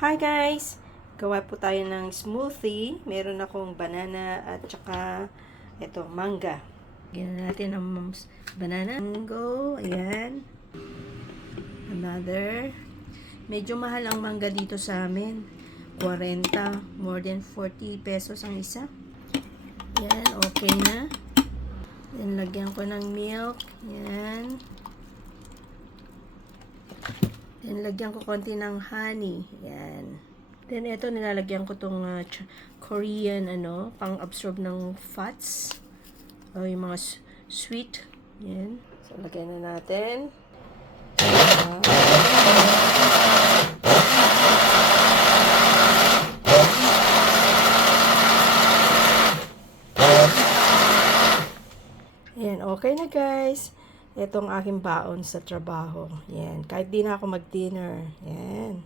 Hi guys! Gawa po tayo ng smoothie. Meron akong banana at saka ito, mangga. Gyan natin ang banana. Mango, ayan. Another. Medyo mahal ang mangga dito sa amin. 40, more than 40 pesos ang isa. Yan, okay na. Then, lagyan ko ng milk. Yan. Then, lagyan ko konti ng honey. Yan. Then, ito, nilalagyan ko tong Korean, pang-absorb ng fats. O, yung mga sweet. Yan. So, lagyan na natin. Yan, okay na guys. Ito ang aking baon sa trabaho. Yan. Kahit di na ako mag-dinner. Yan.